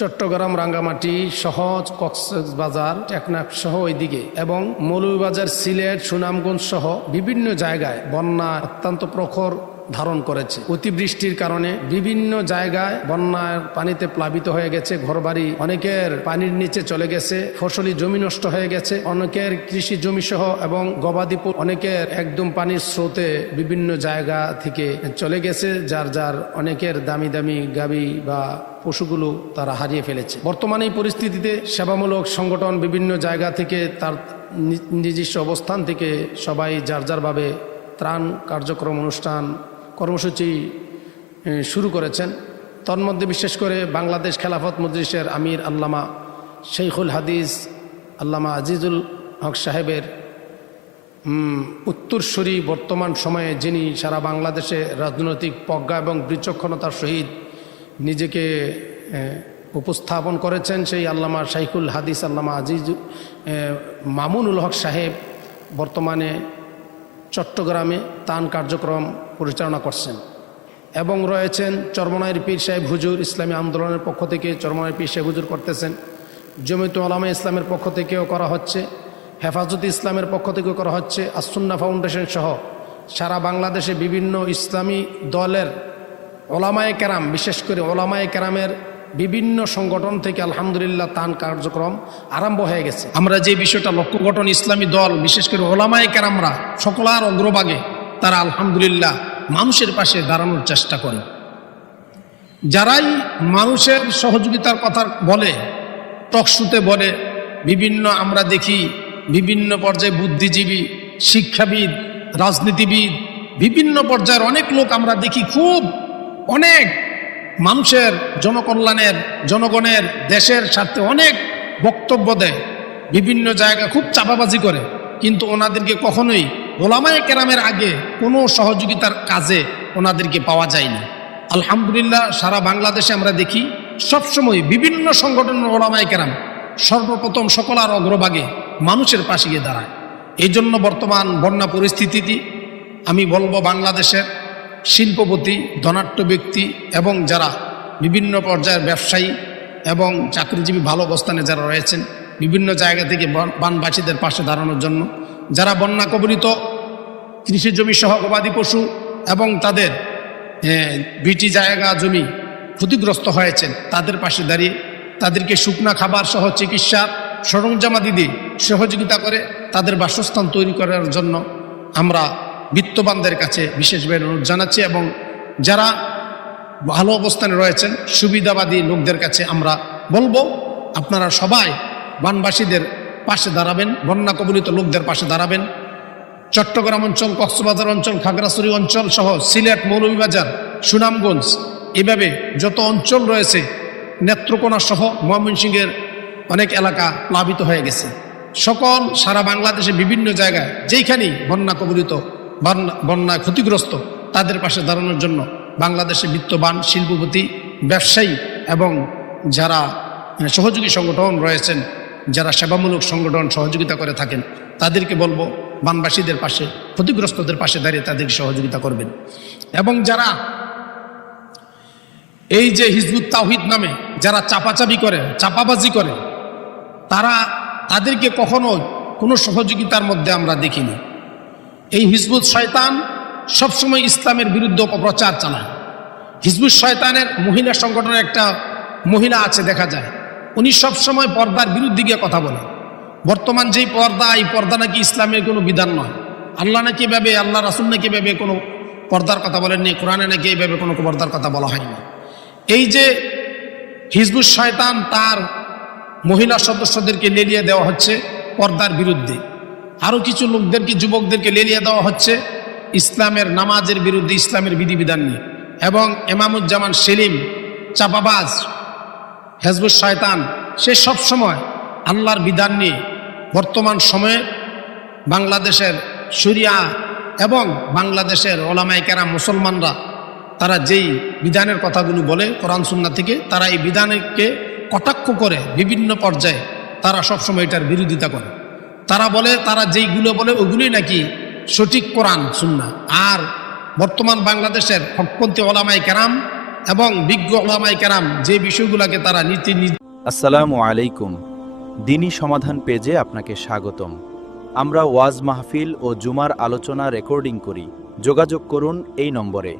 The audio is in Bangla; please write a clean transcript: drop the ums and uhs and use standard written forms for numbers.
চট্টগ্রাম, রাঙ্গামাটি, সহজ, কক্সবাজার, টেকনাফ সহ ওইদিকে এবং মৌলভীবাজার, সিলেট, সুনামগঞ্জ সহ বিভিন্ন জায়গায় বন্যা অত্যন্ত প্রখর ধারণ করেছে। অতিবৃষ্টির কারণে বিভিন্ন জায়গায় বন্যার পানিতে প্লাবিত হয়ে গেছে, ঘরবাড়ি অনেকের পানির নিচে চলে গেছে, ফসলি জমি নষ্ট হয়ে গেছে, অনেকের কৃষি জমি সহ এবং গবাদি অনেকের একদম পানির স্রোতে বিভিন্ন জায়গা থেকে চলে গেছে, যার যার অনেকের দামি দামি গাবি বা পশুগুলো তারা হারিয়ে ফেলেছে। বর্তমানে এই পরিস্থিতিতে সেবামূলক সংগঠন বিভিন্ন জায়গা থেকে তার নিজস্ব অবস্থান থেকে সবাই যার যারভাবে ত্রাণ কার্যক্রম, অনুষ্ঠান, কর্মসূচি শুরু করেছেন। তন্মধ্যে বিশেষ করে বাংলাদেশ খেলাফত মজলিসের আমির আল্লামা শেখুল হাদিস আল্লামা আজিজুল হক সাহেবের উত্তরসূরি বর্তমান সময়ে যিনি সারা বাংলাদেশে রাজনৈতিক প্রজ্ঞা এবং বিচক্ষণতার সহিত নিজেকে উপস্থাপন করেছেন, সেই আল্লামা শেখুল হাদিস আল্লামা মামুনুল হক সাহেব বর্তমানে চট্টগ্রামে ত্রাণ কার্যক্রম পরিচালনা করছেন। এবং রয়েছেন চরমনাইয়ের পীর সাহেব হুজুর, ইসলামী আন্দোলনের পক্ষ থেকে চরমনাইয়ের পীর সাহেব হুজুর করতেছেন। জমিয়তুল উলামা ইসলামের পক্ষ থেকেও করা হচ্ছে, হেফাজতে ইসলামের পক্ষ থেকেও করা হচ্ছে, আস-সুন্নাহ ফাউন্ডেশন সহ সারা বাংলাদেশে বিভিন্ন ইসলামী দলের ওলামায়ে কেরাম, বিশেষ করে ওলামায়ে কেরামের বিভিন্ন সংগঠন থেকে আলহামদুলিল্লাহ ত্রাণ কার্যক্রম আরম্ভ হয়ে গেছে। আমরা যে বিষয়টা লক্ষ্য গঠন, ইসলামী দল বিশেষ করে ওলামায়ে কেরামরা সকলার অগ্রভাগে তারা আলহামদুলিল্লাহ মানুষের পাশে দাঁড়ানোর চেষ্টা করে। যারাই মানুষের সহযোগিতার কথা বলে, টকশুতে বলে, বিভিন্ন আমরা দেখি বিভিন্ন পর্যায়ে বুদ্ধিজীবী, শিক্ষাবিদ, রাজনীতিবিদ, বিভিন্ন পর্যায়ের অনেক লোক আমরা দেখি খুব অনেক মানুষের জনকল্যাণের, জনগণের, দেশের স্বার্থে অনেক বক্তব্য দেয়, বিভিন্ন জায়গা খুব চাপাবাজি করে, কিন্তু ওনাদেরকে কখনোই ওলামায়ে কেরামের আগে কোনো সহযোগিতার কাজে ওনাদেরকে পাওয়া যায়নি। আলহামদুলিল্লাহ সারা বাংলাদেশে আমরা দেখি সবসময় বিভিন্ন সংগঠনের ওলামায়ে কেরাম সর্বপ্রথম সকলার অগ্রভাগে মানুষের পাশে গিয়ে দাঁড়ায়। এই জন্য বর্তমান বন্যা পরিস্থিতিতে আমি বলবো বাংলাদেশের শিল্পপতি, ধনাঢ্য ব্যক্তি এবং যারা বিভিন্ন পর্যায়ের ব্যবসায়ী এবং চাকরিজীবী ভালো অবস্থানে যারা রয়েছেন, বিভিন্ন জায়গা থেকে বানবাসীদের পাশে দাঁড়ানোর জন্য, যারা বন্যা কবলিত কৃষি জমি সহ গবাদি পশু এবং তাদের বিটি জায়গা জমি ক্ষতিগ্রস্ত হয়েছেন, তাদের পাশে দাঁড়িয়ে তাদেরকে শুকনা খাবার সহ চিকিৎসা সরঞ্জামাদি দিয়ে সহযোগিতা করে তাদের বাসস্থান তৈরি করার জন্য আমরা বিত্তবানদের কাছে বিশেষভাবে অনুরোধ জানাচ্ছি এবং যারা ভালো অবস্থানে রয়েছেন সুবিধাবাদী লোকদের কাছে আমরা বলবো, আপনারা সবাই বানবাসীদের পাশে দাঁড়াবেন, বন্যা কবলিত লোকদের পাশে দাঁড়াবেন। চট্টগ্রাম অঞ্চল, কক্সবাজার অঞ্চল, খাগড়াছড়ি অঞ্চল সহ সিলেট, মৌলভীবাজার, সুনামগঞ্জ, এভাবে যত অঞ্চল রয়েছে, নেত্রকোনা সহ ময়মনসিংহের অনেক এলাকা প্লাবিত হয়ে গেছে। সকল সারা বাংলাদেশে বিভিন্ন জায়গায় যেইখানেই বন্যা কবলিত, বন্যায় ক্ষতিগ্রস্ত, তাদের পাশে দাঁড়ানোর জন্য বাংলাদেশে বিত্তবান, শিল্পপতি, ব্যবসায়ী এবং যারা সহযোগী সংগঠন রয়েছেন, যারা সেবামূলক সংগঠন সহযোগিতা করে থাকেন, তাদেরকে বলবো বানবাসীদের পাশে, ক্ষতিগ্রস্তদের পাশে দাঁড়িয়ে তাদেরকে সহযোগিতা করবেন। এবং যারা এই যে হিজবুত তাওহীদ নামে যারা চাপাচাপি করে, চাপাবাজি করে, তাদেরকে কখনো কোনো সহযোগিতার মধ্যে আমরা দেখিনি। এই হিজবুত শয়তান সবসময় ইসলামের বিরুদ্ধে অপপ্রচার চালায়। হিজবুত শয়তানের মহিলা সংগঠনের একটা মহিলা আছে, দেখা যায় উনি সবসময় পর্দার বিরুদ্ধে গিয়ে কথা বলে। বর্তমান যেই পর্দা, এই পর্দা নাকি ইসলামের কোনো বিধান নয়। আল্লাহ নাকি এভাবে, আল্লাহ রাসূল নাকি এভাবে কোনো পর্দার কথা বলেননি, কোরআনে নাকি এইভাবে কোনো পর্দার কথা বলা হয়নি। এই যে হিজবুত শয়তান তার মহিলা সদস্যদেরকে লেলিয়ে দেওয়া হচ্ছে পর্দার বিরুদ্ধে, আরও কিছু লোকদেরকে, যুবকদেরকে লেলিয়ে দেওয়া হচ্ছে ইসলামের নামাজের বিরুদ্ধে, ইসলামের বিধিবিধান নিয়ে। এবং এমামুজ্জামান সেলিম চাপাবাজ হিজবুত শয়তান, সে সবসময় আল্লাহর বিধান নিয়ে বর্তমান সময়ে বাংলাদেশের শরিয়া এবং বাংলাদেশের ওলামায়ে কেরাম মুসলমানরা তারা যেই বিধানের কথাগুলো বলে কোরআন সুন্নাহ থেকে, তারা এই বিধানকে কটাক্ষ করে বিভিন্ন পর্যায়ে তারা সবসময় এটার বিরোধিতা করে। তারা বলে, তারা যেইগুলো বলে ওগুলোই নাকি সঠিক কোরআন সুন্নাহ। আর বর্তমান বাংলাদেশের হকপন্থী ওলামায়ে কেরাম এবং বিজ্ঞ ওলামায়ে কেরাম যে বিষয়গুলোকে তারা নীতি আসসালামু আলাইকুম। দিনী সমাধান পেজে আপনাকে স্বাগতম। আমরা ওয়াজ মাহফিল ও জুমার আলোচনা রেকর্ডিং করি। যোগাযোগ করুন এই নম্বরে।